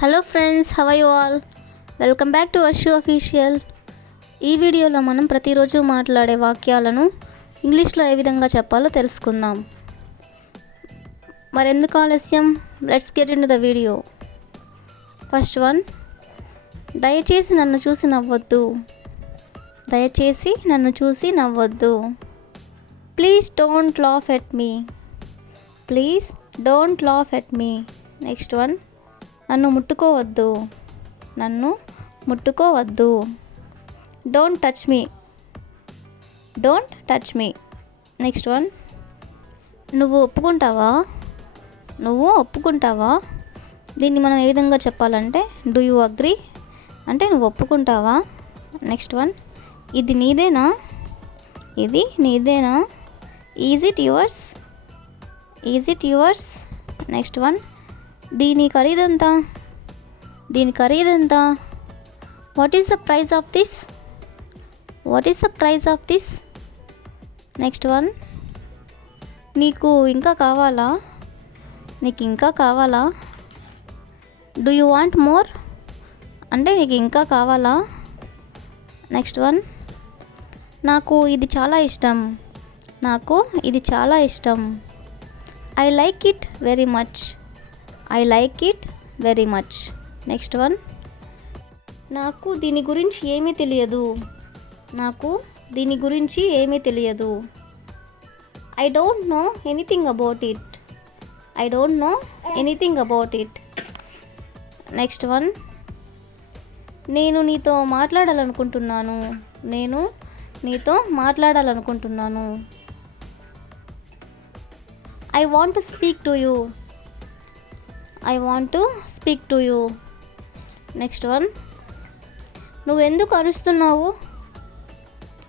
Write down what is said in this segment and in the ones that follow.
Hello friends, how are you all? Welcome back to Ashu official. ఈ వీడియోలో మనం ప్రతిరోజు మాట్లాడే వాక్యాలను ఇంగ్లీష్లో ఏ విధంగా చెప్పాలో తెలుసుకుందాం. మరెందుకు ఆలస్యం? Let's get into the video. First one, దయచేసి నన్ను చూసి నవ్వొద్దు. దయచేసి నన్ను చూసి నవ్వొద్దు. Please don't laugh at me. Please don't laugh at me. Next one, నన్ను ముట్టుకోవద్దు. నన్ను ముట్టుకోవద్దు. Don't touch me. Don't touch me. Next one, నువ్వు ఒప్పుకుంటావా? నువ్వు ఒప్పుకుంటావా? దీన్ని మనం ఏ విధంగా చెప్పాలంటే డూ యూ అగ్రీ అంటే నువ్వు ఒప్పుకుంటావా. నెక్స్ట్ వన్, ఇది నీదేనా? ఇది నీదేనా? Is it yours? Is it yours? Next one, దీని ఖరీదెంత? దీని ఖరీదెంత? What is the price of this? What is the price of this? Next one, నీకు ఇంకా కావాలా? నీకు ఇంకా కావాలా? డూ యూ వాంట్ మోర్ అంటే నీకు ఇంకా కావాలా. నెక్స్ట్ వన్, నాకు ఇది చాలా ఇష్టం. నాకు ఇది చాలా ఇష్టం. I like it very much. I like it very much. Next one, నాకు దీని గురించి ఏమీ తెలియదు. నాకు దీని గురించి ఏమీ తెలియదు. I don't know anything about it. I don't know anything about it. Next one, నేను నీతో మాట్లాడాలనుకుంటున్నాను. నేను నీతో మాట్లాడాలనుకుంటున్నాను. I want to speak to you. I want to speak to you. Next one, నువ్వు ఎందుకు అరుస్తున్నావు?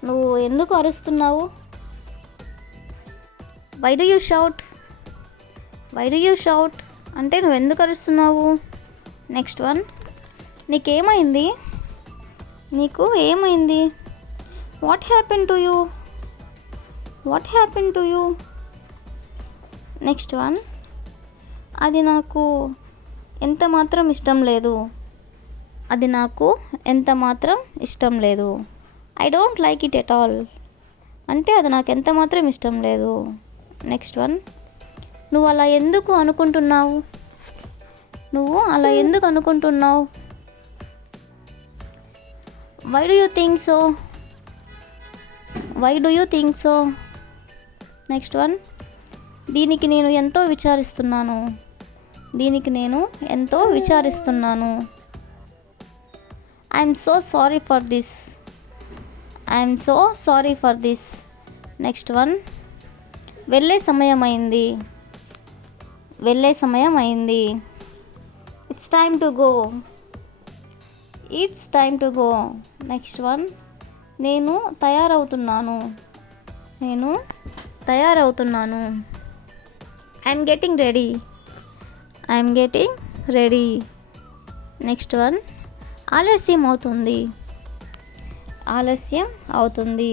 నువ్వు ఎందుకు అరుస్తున్నావు? Why do you shout? Why do you shout అంటే నువ్వు ఎందుకు అరుస్తున్నావు. నెక్స్ట్ వన్, నీకేమైంది? నీకు ఏమైంది? What happen to you? What happen to you? Next one, అది నాకు ఎంత మాత్రం ఇష్టం లేదు. అది నాకు ఎంత మాత్రం ఇష్టం లేదు. I don't like it at all అంటే అది నాకు ఎంత మాత్రం ఇష్టం లేదు. నెక్స్ట్ వన్, నువ్వు అలా ఎందుకు అనుకుంటున్నావు? నువ్వు అలా ఎందుకు అనుకుంటున్నావు? Why do you think so? Why do you think so? Next one, దీనికి నేను ఎంతో విచారిస్తున్నాను. దీనికి నేను ఎంతో విచారిస్తున్నాను. I'm so sorry for this. I'm so sorry for this. Next one, వెళ్ళే సమయం అయింది. వెళ్ళే సమయం అయింది. It's time to go. It's time to go. Next one, నేను తయారవుతున్నాను. నేను తయారవుతున్నాను. I'm getting ready. I'm getting ready. Next one, ఆలస్యం అవుతుంది. ఆలస్యం అవుతుంది.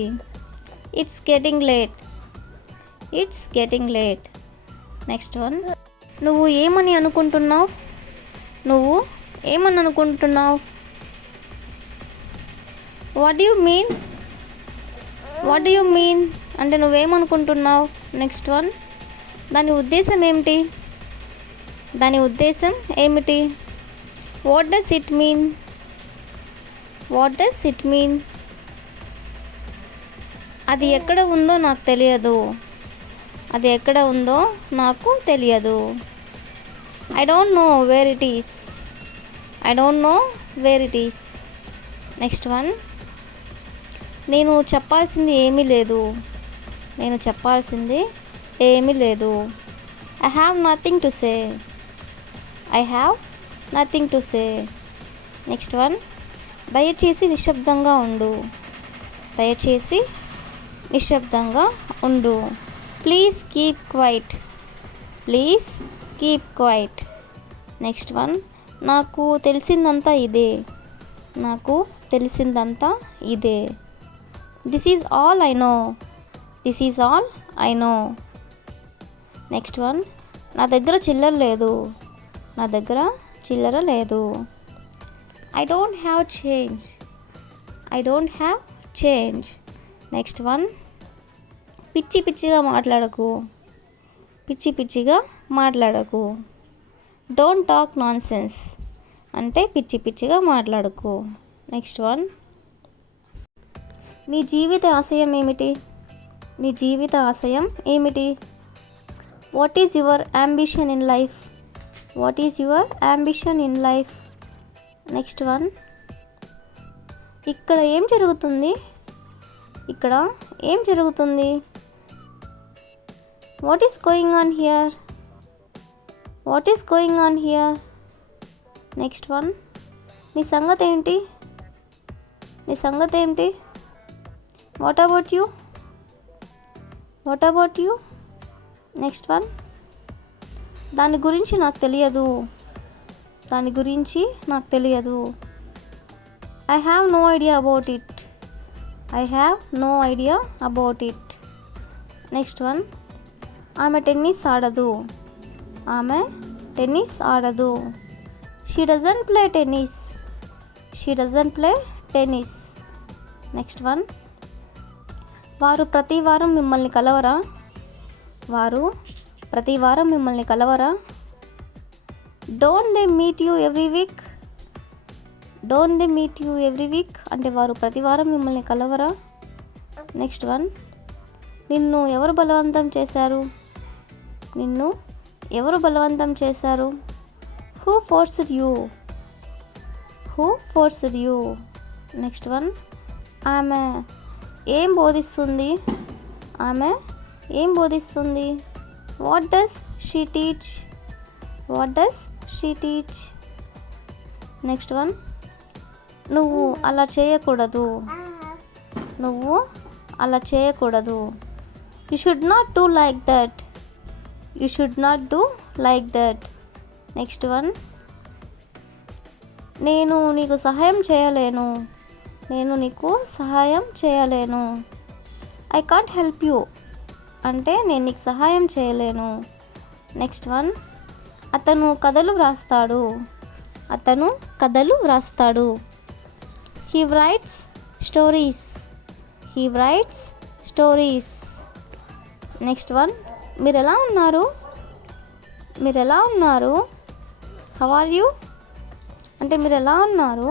It's getting late. It's getting late. Next one, నువ్వు ఏమని అనుకుంటున్నావు? నువ్వు ఏమని అనుకుంటున్నావు? What you mean? What you mean అంటే నువ్వేమనుకుంటున్నావు. నెక్స్ట్ వన్, దాని ఉద్దేశం ఏమిటి? దాని ఉద్దేశం ఏమిటి? What does it mean? What does it mean? అది ఎక్కడ ఉందో నాకు తెలియదు. అది ఎక్కడ ఉందో నాకు తెలియదు. I don't know where it is. I don't know where it is. Next one, నేను చెప్పాల్సింది ఏమీ లేదు. నేను చెప్పాల్సింది ఏమీ లేదు. I have nothing to say. I have nothing to say. Next one, దయచేసి నిశ్శబ్దంగా ఉండు. దయచేసి నిశ్శబ్దంగా ఉండు. Please keep quiet. Please keep quiet. Next one, నాకు తెలిసిందంతా ఇదే. నాకు తెలిసిందంతా ఇదే. This is all I know. This is all I know. Next one, నా దగ్గర చిల్లర లేదు. నా దగ్గర చిల్లర లేదు. I don't have change. I don't have change. Next one, పిచ్చి పిచ్చిగా మాట్లాడకు. పిచ్చి పిచ్చిగా మాట్లాడకు. డోంట్ టాక్ నాన్ సెన్స్ అంటే పిచ్చి పిచ్చిగా మాట్లాడకు. నెక్స్ట్ వన్, నీ జీవిత ఆశయం ఏమిటి? నీ జీవిత ఆశయం ఏమిటి? What is your ambition in life? What is your ambition in life? Next one, ఇక్కడ ఏం జరుగుతుంది? ఇక్కడ ఏం జరుగుతుంది? What is going on here? What is going on here? Next one, నీ సంగతి ఏంటి? నీ సంగతి ఏంటి? What about you? What about you? Next one, దాని గురించి నాకు తెలియదు. దాని గురించి నాకు తెలియదు. I have no idea about it. I have no idea about it. Next one, ఆమె టెన్నిస్ ఆడదు. ఆమె టెన్నిస్ ఆడదు. She doesn't play tennis. She doesn't play tennis. Next one, వారు ప్రతి వారం మిమ్మల్ని కలవరా? వారు ప్రతి వారం మిమ్మల్ని కలవరా? Don't they meet you every week? Don't they meet you every week అంటే వారు ప్రతి వారం మిమ్మల్ని కలవరా? నెక్స్ట్ వన్, నిన్ను ఎవరు బలవంతం చేశారు? నిన్ను ఎవరు బలవంతం చేశారు? Who forced you? Who forced you? Next one, ఆమె ఏం బోధిస్తుంది? ఆమె ఏం బోధిస్తుంది? What does she teach? What does she teach? Next one, నువ్వు అలా చేయకూడదు. నువ్వు అలా చేయకూడదు. You should not do like that. You should not do like that. Next one, నేను నీకు సహాయం చేయలేను. నేను నీకు సహాయం చేయలేను. ఐ కాంట్ హెల్ప్ యూ అంటే నేను నీకు సహాయం చేయలేను. నెక్స్ట్ వన్, అతను కథలు వ్రాస్తాడు. అతను కథలు వ్రాస్తాడు. He writes stories. He writes stories. Next one, మీరు ఎలా ఉన్నారు? మీరు ఎలా ఉన్నారు? హౌ ఆర్ యూ అంటే మీరు ఎలా ఉన్నారు?